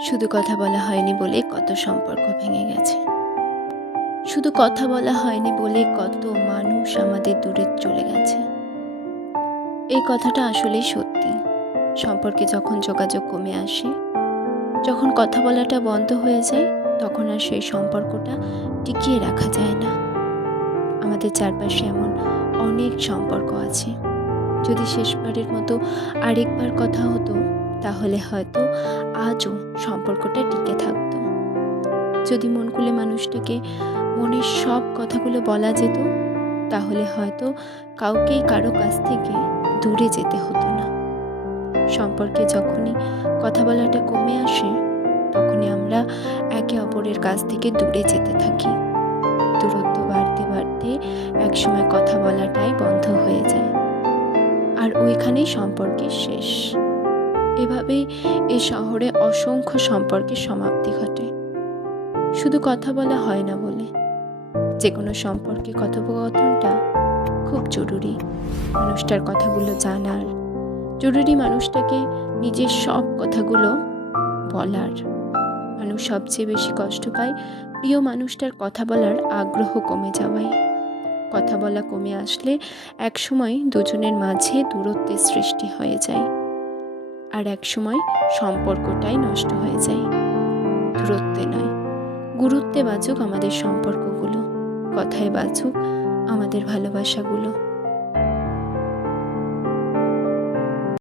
শুধু কথা বলা হয়নি বলে কত সম্পর্ক ভেঙে গেছে। শুধু কথা বলা হয়নি বলে কত মানুষ আমাদের দূরে চলে গেছে। এই কথাটা আসলেই সত্যি। সম্পর্কে যখন যোগাযোগ কমে আসে, যখন কথা বলাটা বন্ধ হয়ে যায়, তখন আর সেই সম্পর্কটা টিকিয়ে রাখা যায় না। আমাদের চারপাশে এমন অনেক সম্পর্ক আছে। যদি শেষবারের মতো আরেকবার কথা হতো তাহলে হয়তো আজও সম্পর্কটা টিকে থাকতো। যদি মন খুলে মানুষটাকে মনের সব কথাগুলো বলা যেত, তাহলে হয়তো কাউকেই কারও কাছ থেকে দূরে যেতে হতো না। সম্পর্কে যখনই কথা বলাটা কমে আসে, তখনই আমরা একে অপরের কাছ থেকে দূরে যেতে থাকি। দূরত্ব বাড়তে বাড়তে একসময় কথা বলাটাই বন্ধ হয়ে যায়। আর ওইখানেই সম্পর্কের শেষ। এভাবেই এই শহরে অসংখ্য সম্পর্কের সমাপ্তি ঘটে। শুধু কথা বলা হয় না বলে যে কোনো সম্পর্কে কথোপকথনটা খুব জরুরি। মানুষটার কথাগুলো জানার, জরুরি মানুষটাকে নিজের সব কথাগুলো বলার। মানুষ সবচেয়ে বেশি কষ্ট পায় প্রিয় মানুষটার কথা বলার আগ্রহ কমে যাওয়ায়। কথা বলা কমে আসলে একসময় দুজনের মাঝে দূরত্বের সৃষ্টি হয়ে যায়। আর এক সময় সম্পর্কটাই নষ্ট হয়ে যায়। দূরত্বে নয়, গুরুত্বে বাঁচুক আমাদের সম্পর্কগুলো, কথায় বাঁচুক আমাদের ভালোবাসাগুলো।